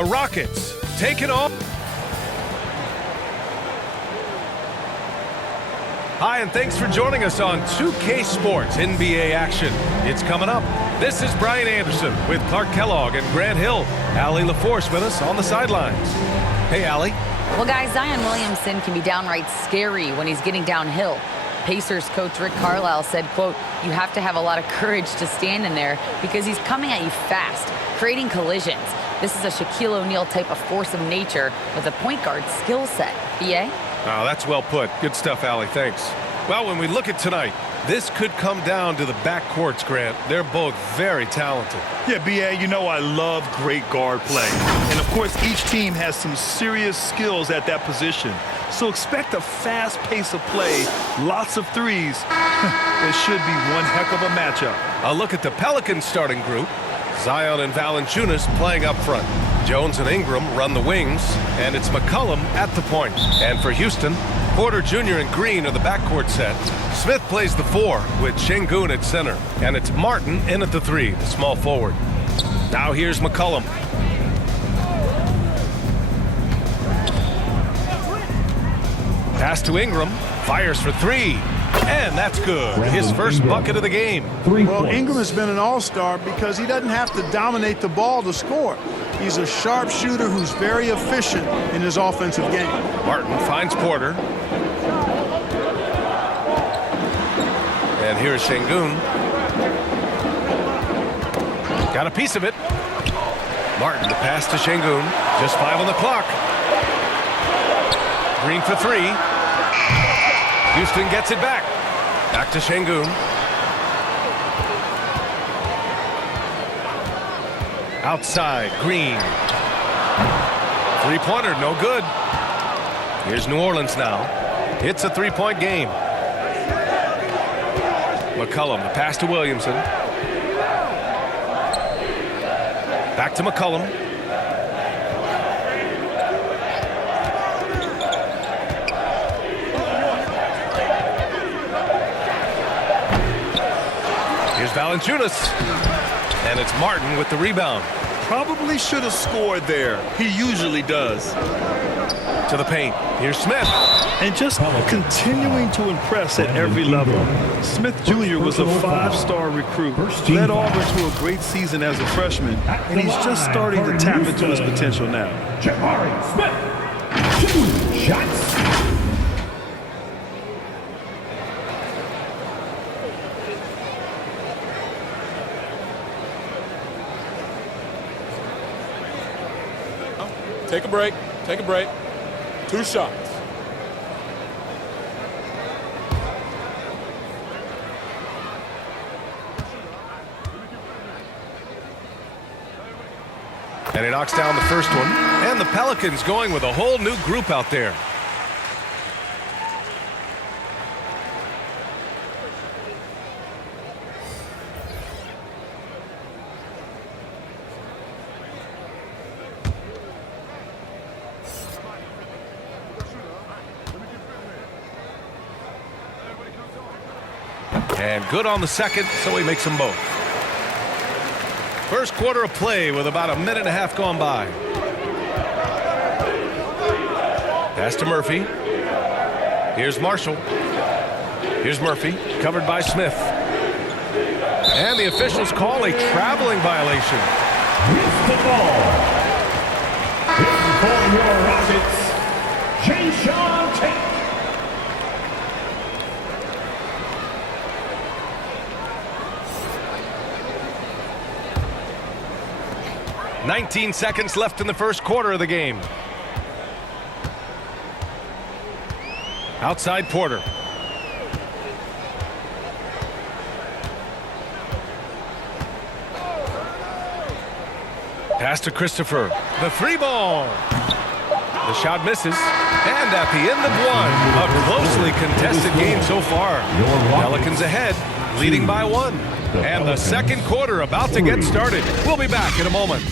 The Rockets take it off. Hi, and thanks for joining us on 2K Sports NBA action. It's coming up. This is Brian Anderson with Clark Kellogg and Grant Hill. Allie LaForce with us on the sidelines. Hey, Allie. Well, guys, Zion Williamson can be downright scary when he's getting downhill. Pacers coach Rick Carlisle said, quote, "You have to have a lot of courage to stand in there because he's coming at you fast, creating collisions. This is a Shaquille O'Neal type of force of nature with a point guard skill set." BA? Oh, that's well put. Good stuff, Allie. Thanks. Well, when we look at tonight, this could come down to the backcourts, Grant. They're both very talented. Yeah, B.A., you know I love great guard play. And, of course, each team has some serious skills at that position. So expect a fast pace of play, lots of threes. It should be one heck of a matchup. A look at the Pelicans starting group. Zion and Valanciunas playing up front. Jones and Ingram run the wings, and it's McCollum at the point. And for Houston, Porter Jr. and Green are the backcourt set. Smith plays the 4 with Şengün at center, and it's Martin in at the 3, the small forward. Now here's McCollum. Pass to Ingram, fires for 3. And that's good. His first bucket of the game. Well, Ingram has been an all-star because he doesn't have to dominate the ball to score. He's a sharp shooter who's very efficient in his offensive game. Martin finds Porter. And here's Şengün. Got a piece of it. Martin the pass to Şengün. Just 5 on the clock. Green for 3. Houston gets it back. Back to Şengün. Outside, Green. Three-pointer, no good. Here's New Orleans now. It's a three-point game. McCollum, the pass to Williamson. Back to McCollum. Here's Valanciunas. And it's Martin with the rebound. Probably should have scored there. He usually does. To the paint. Here's Smith. And just continuing to impress at every level. Smith Jr. was a 5-star recruit. Led Auburn to a great season as a freshman. And he's just starting to tap into his potential now. Smith. 2 shots. Take a break. Take a break. 2 shots. And he knocks down the first one. And the Pelicans going with a whole new group out there. And good on the second, so he makes them both. First quarter of play with about a minute and a half gone by. Pass to Murphy. Here's Marshall. Here's Murphy, covered by Smith. And the officials call a traveling violation. With the ball. For your Rockets, Jason Tate. 19 seconds left in the first quarter of the game. Outside Porter. Pass to Christopher. The 3 ball. The shot misses. And at the end of one, a closely contested game so far. Pelicans ahead, leading by 1. And the second quarter about to get started. We'll be back in a moment.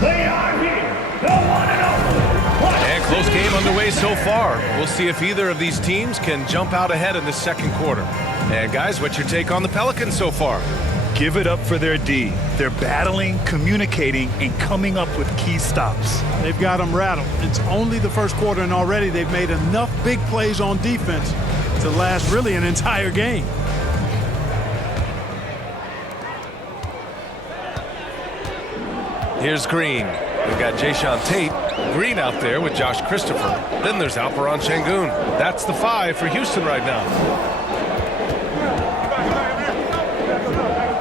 They are here, the one and only. And close game underway so far. We'll see if either of these teams can jump out ahead in the second quarter. And guys, what's your take on the Pelicans so far? Give it up for their D. They're battling, communicating, and coming up with key stops. They've got them rattled. It's only the first quarter, and already they've made enough big plays on defense to last really an entire game. Here's Green. We've got Jayshawn Tate. Green out there with Josh Christopher. Then there's Alperon Şengün. That's the 5 for Houston right now.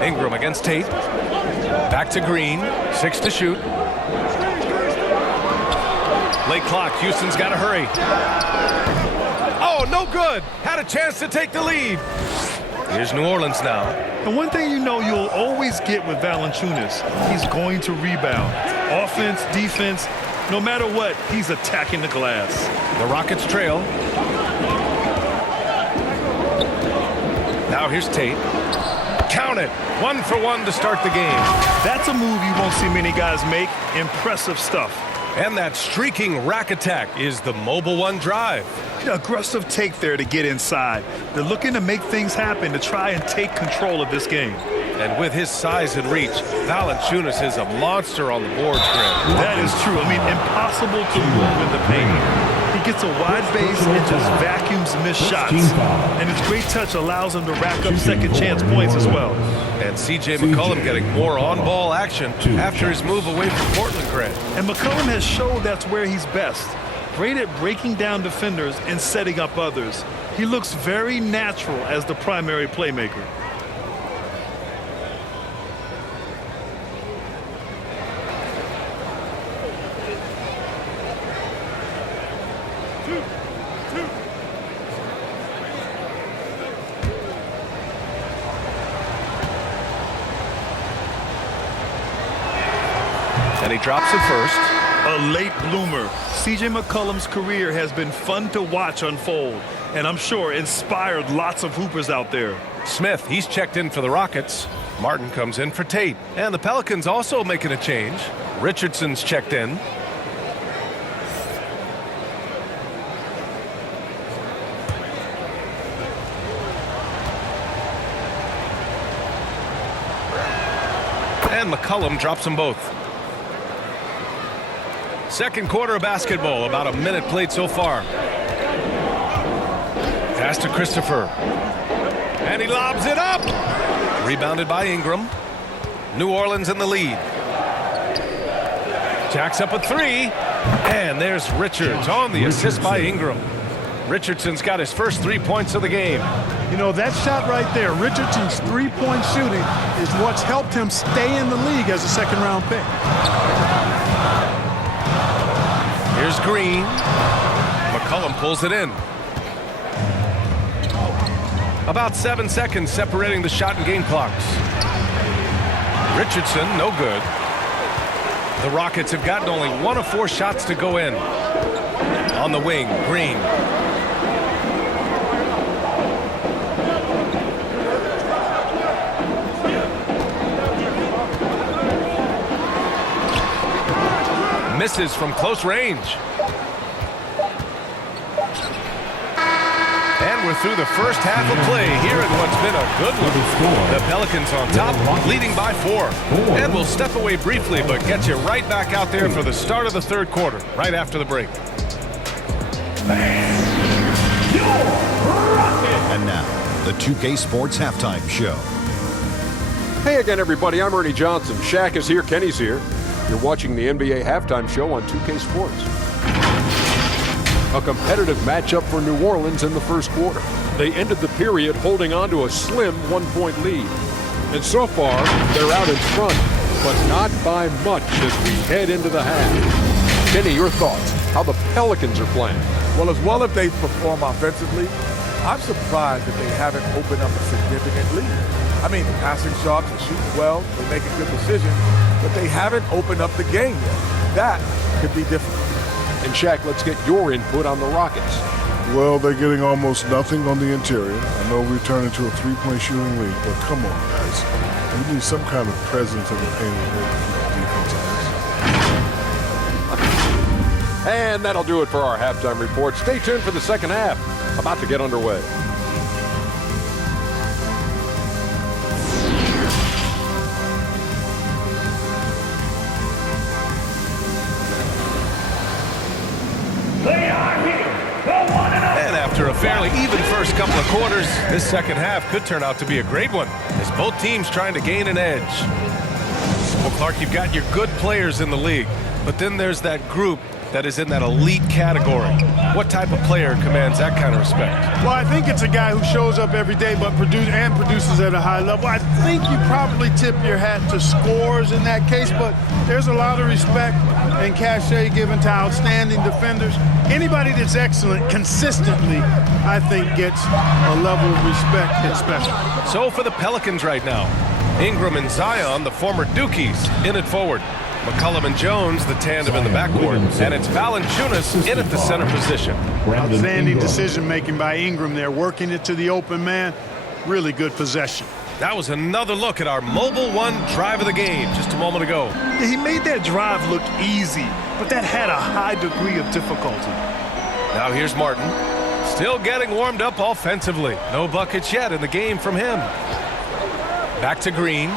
Ingram against Tate. Back to Green. 6 to shoot. Late clock. Houston's got to hurry. Oh, no good. Had a chance to take the lead. Here's New Orleans now. The one thing you know you'll always get with Valanciunas, he's going to rebound. Offense, defense, no matter what, he's attacking the glass. The Rockets trail. Now here's Tate. Count it. 1 for 1 to start the game. That's a move you won't see many guys make. Impressive stuff. And that streaking rack attack is the Mobile One drive. Aggressive take there to get inside. They're looking to make things happen to try and take control of this game. And with his size and reach, Valanciunas is a monster on the boards, Greg. That is true. I mean, impossible to move in the paint. He gets a wide base and just vacuums missed shots. And his great touch allows him to rack up second chance points as well. And C.J. McCollum getting more on-ball action after his move away from Portland, Greg. And McCollum has showed that's where he's best. Great at breaking down defenders and setting up others. He looks very natural as the primary playmaker. And he drops it first. A late bloomer. C.J. McCollum's career has been fun to watch unfold, and I'm sure inspired lots of hoopers out there. Smith, he's checked in for the Rockets. Martin comes in for Tate. And the Pelicans also making a change. Richardson's checked in. And McCollum drops them both. Second quarter of basketball, about a minute played so far. Pass to Christopher. And he lobs it up. Rebounded by Ingram. New Orleans in the lead. Jacks up a 3. And there's Richards on the assist by Ingram. Richardson's got his first 3 points of the game. You know, that shot right there, Richardson's three-point shooting, is what's helped him stay in the league as a second-round pick. Here's Green. McCollum pulls it in. About 7 seconds separating the shot and game clocks. Richardson, no good. The Rockets have gotten only 1 of 4 shots to go in. On the wing, Green. Misses from close range. And we're through the first half of play here in what's been a good one. The Pelicans on top, leading by 4. And we'll step away briefly, but get you right back out there for the start of the third quarter, right after the break. And now, the 2K Sports Halftime Show. Hey again, everybody. I'm Ernie Johnson. Shaq is here. Kenny's here. You're watching the NBA Halftime Show on 2K Sports. A competitive matchup for New Orleans in the first quarter. They ended the period holding on to a slim 1-point lead. And so far, they're out in front, but not by much as we head into the half. Kenny, your thoughts? How the Pelicans are playing? Well, as well as they perform offensively, I'm surprised that they haven't opened up a significant lead. I mean, they're passing shots, they're shooting well, they're making good decisions, but they haven't opened up the game yet. That could be difficult. And Shaq, let's get your input on the Rockets. Well, they're getting almost nothing on the interior. I know we've turned into a 3-point shooting league, but come on, guys. We need some kind of presence in the paint to keep the defense honest. And that'll do it for our halftime report. Stay tuned for the second half. About to get underway. fairly even first couple of quarters. This second half could turn out to be a great one as both teams trying to gain an edge. Well, Clark, you've got your good players in the league, but then there's that group that is in that elite category. What type of player commands that kind of respect? Well, I think it's a guy who shows up every day but produces at a high level. I think you probably tip your hat to scores in that case, but there's a lot of respect and cachet given to outstanding defenders. Anybody that's excellent consistently, I think, gets a level of respect that's special. So for the Pelicans right now, Ingram and Zion, the former Dukies, in it forward. McCollum and Jones, the tandem in the backcourt. And it's Valanciunas in at the center position. Outstanding decision-making by Ingram there, working it to the open man. Really good possession. That was another look at our Mobile One drive of the game just a moment ago. He made that drive look easy, but that had a high degree of difficulty. Now here's Martin. Still getting warmed up offensively. No buckets yet in the game from him. Back to Green.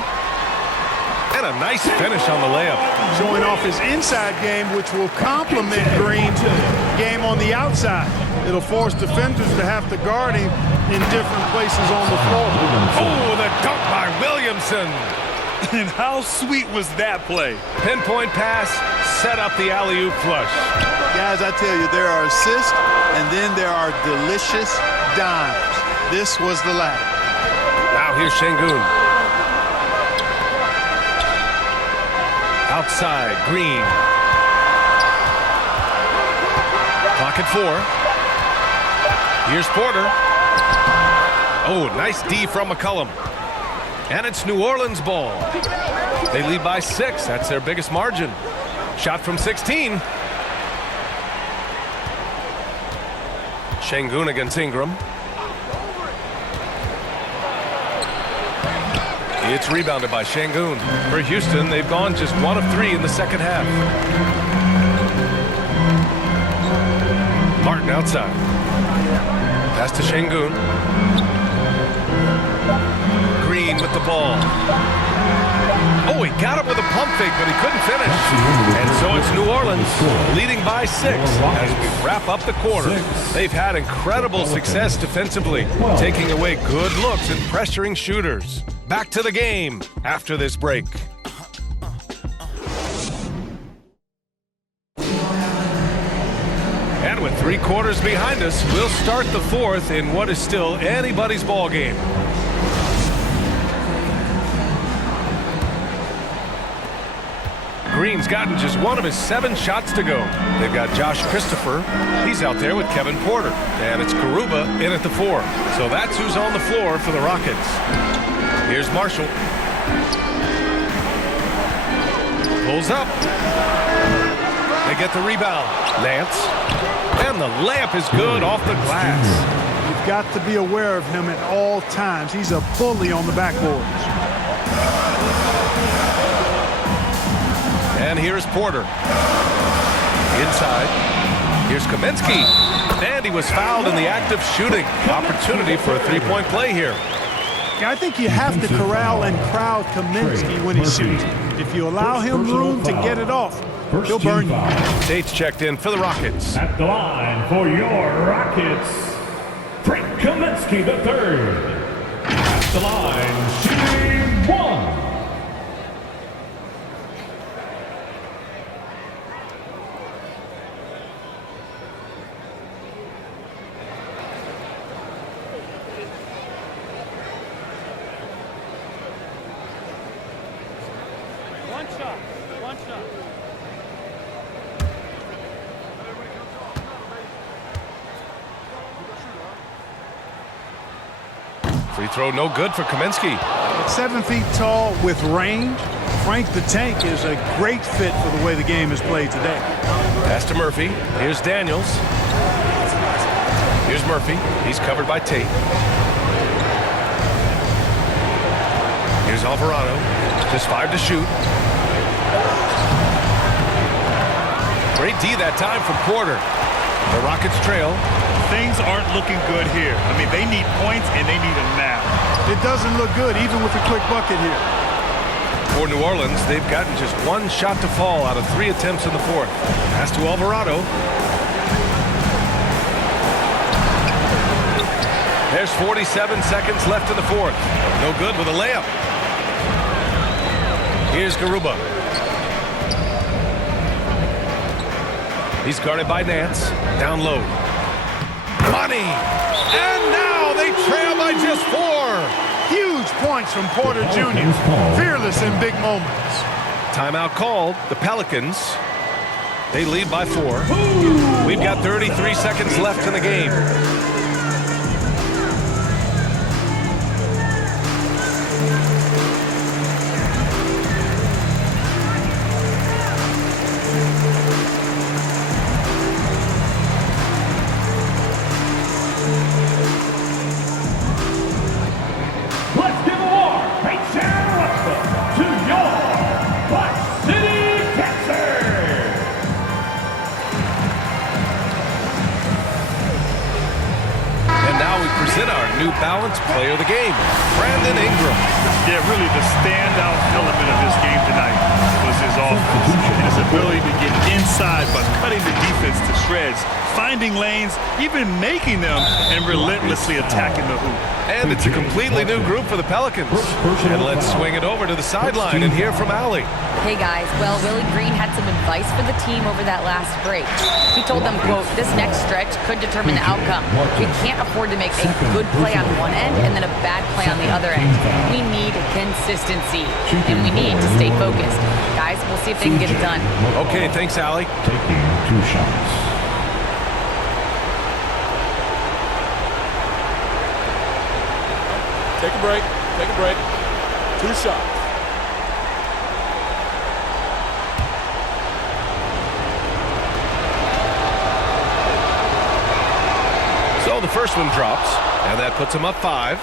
And a nice finish on the layup. Showing off his inside game, which will complement Green's game on the outside. It'll force defenders to have to guard him in different places on the floor. Oh, the dunk by Williamson. And how sweet was that play? Pinpoint pass, set up the alley-oop flush. Guys, I tell you, there are assists, and then there are delicious dimes. This was the latter. Now here's Şengün. Outside, Green. Clock at 4. Here's Porter. Oh, nice D from McCollum. And it's New Orleans ball. They lead by 6. That's their biggest margin. Shot from 16. Şengün against Ingram. It's rebounded by Şengün. For Houston, they've gone just 1 of 3 in the second half. Martin outside. Pass to Şengün. Green with the ball. Oh, he got it with a pump fake, but he couldn't finish. And so it's New Orleans leading by 6 as we wrap up the quarter. They've had incredible success defensively, taking away good looks and pressuring shooters. Back to the game after this break. And with 3 quarters behind us, we'll start the 4th in what is still anybody's ball game. Green's gotten just 1 of his 7 shots to go. They've got Josh Christopher. He's out there with Kevin Porter. And it's Garuba in at the 4. So that's who's on the floor for the Rockets. Here's Marshall. Pulls up. They get the rebound. Nance. And the layup is good off the glass. You've got to be aware of him at all times. He's a bully on the backboards. And here's Porter. Inside. Here's Kaminsky. And he was fouled in the act of shooting. Opportunity for a 3-point play here. I think you have to corral and crowd Kaminsky when he shoots. If you allow him room to get it off, he'll burn you. Tate's checked in for the Rockets. At the line for your Rockets, Frank Kaminsky III. At the line, shooting 1. Free throw no good for Kaminsky. At 7 feet tall with range, Frank the Tank is a great fit for the way the game is played today. Pass to Murphy. Here's Daniels. Here's Murphy. He's covered by Tate. Here's Alvarado. Just 5 to shoot. Great D that time from Porter. The Rockets trail. Things aren't looking good here. I mean, they need points, and they need them now. It doesn't look good, even with a quick bucket here. For New Orleans, they've gotten just 1 shot to fall out of 3 attempts in the 4th. Pass to Alvarado. There's 47 seconds left in the fourth. No good with a layup. Here's Garuba. He's guarded by Nance. Down low. Money! And now they trail by just 4. Huge points from Porter Jr. Fearless in big moments. Timeout called. The Pelicans. They lead by 4. We've got 33 seconds left in the game. Let's give a warm big shout welcome to your Kwai City Texans. And now we present our New Balance player of the game, Brandon Ingram. Yeah, really the standout element of this game tonight was his offense and his ability to get inside by cutting the defense to shreds, finding lanes, even making them, and relentlessly attacking the hoop. And it's a completely new group for the Pelicans. And let's swing it over to the sideline and hear from Allie. Hey guys, well, Willie Green had some advice for the team over that last break. He told them, quote, this next stretch could determine the outcome. We can't afford to make a good play on one end and then a bad play on the other end. We need consistency, and we need to stay focused. Guys, we'll see if they can get it done. Okay, thanks, Allie. Taking 2 shots. Take a break. Take a break. 2 shots. So the first one drops, and that puts him up 5.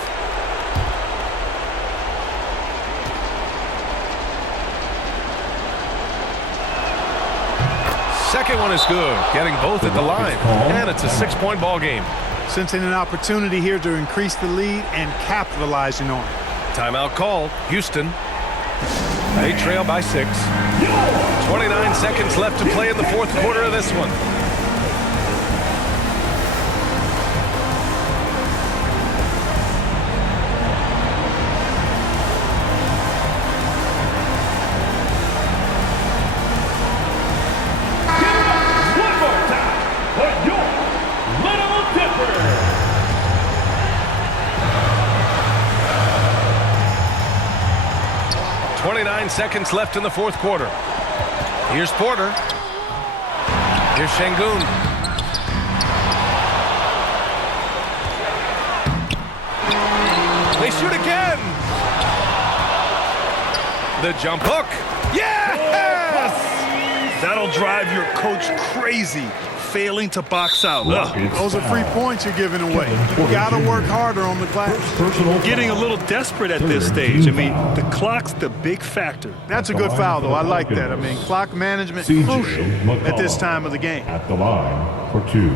Second one is good, getting both at the line, and it's a 6-point ball game. Sensing an opportunity here to increase the lead and capitalizing on it. Timeout called. Houston. They trail by 6. 29 seconds left to play in the fourth quarter of this one. One more time for your Little Dipper. 29 seconds left in the fourth quarter. Here's Porter. Here's Şengün. They shoot again. The jump hook. Yes! That'll drive your coach crazy, failing to box out. Those are free points you're giving away. You got to work harder on the glass. Getting a little desperate at this stage. I mean, the clock's the big factor. That's a good foul, though. I like that. I mean, clock management crucial at this time of the game. At the line for 2.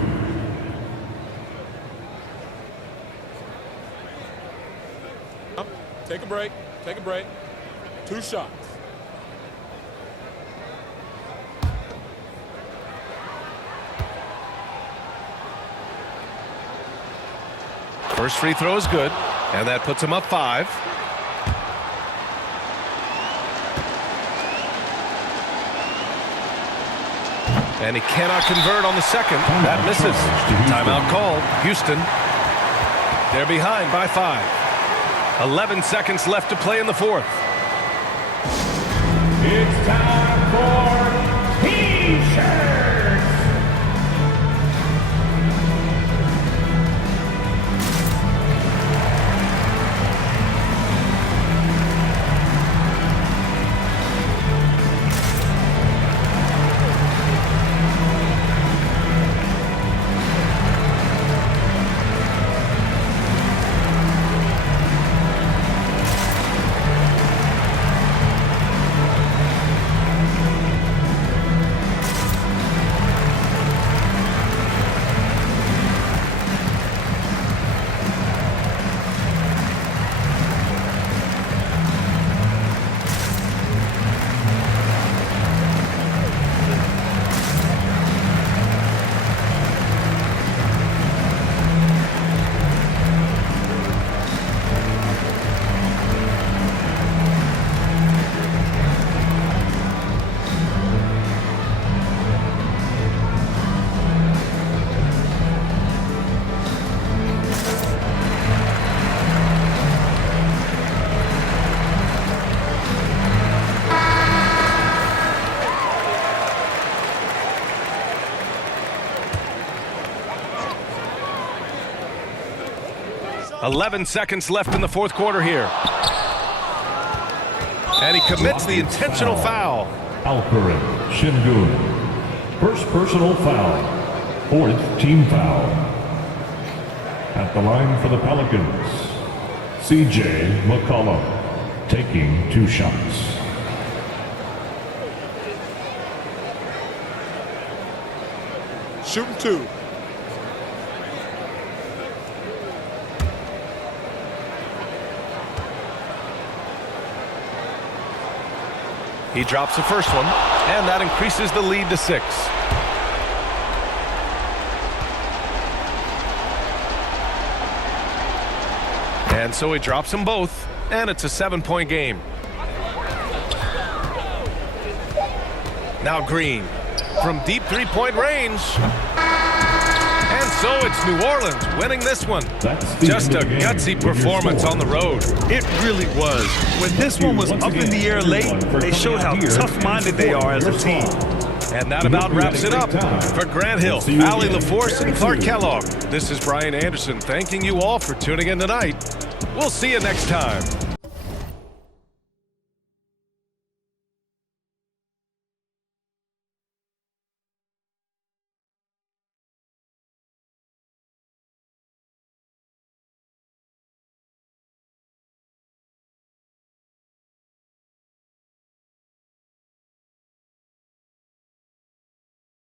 Take a break. Take a break. 2 shots. First free throw is good, and that puts him up 5. And he cannot convert on the second. That misses. Timeout called. Houston. They're behind by 5. 11 seconds left to play in the fourth. It's time for T-shirts. 11 seconds left in the fourth quarter here. And he commits the intentional foul. Alperin Şengün. First personal foul. Fourth team foul. At the line for the Pelicans, C.J. McCollum taking 2 shots. Shooting 2. He drops the first one, and that increases the lead to 6. And so he drops them both, and it's a 7-point game. Now Green from deep 3-point range. And so it's New Orleans winning this one. Just a gutsy performance on the road. It really was. When this one was up in the air late, they showed how tough-minded they are as a team. And that about wraps it up. For Grant Hill, Allie LaForce, and Clark Kellogg, this is Brian Anderson thanking you all for tuning in tonight. We'll see you next time.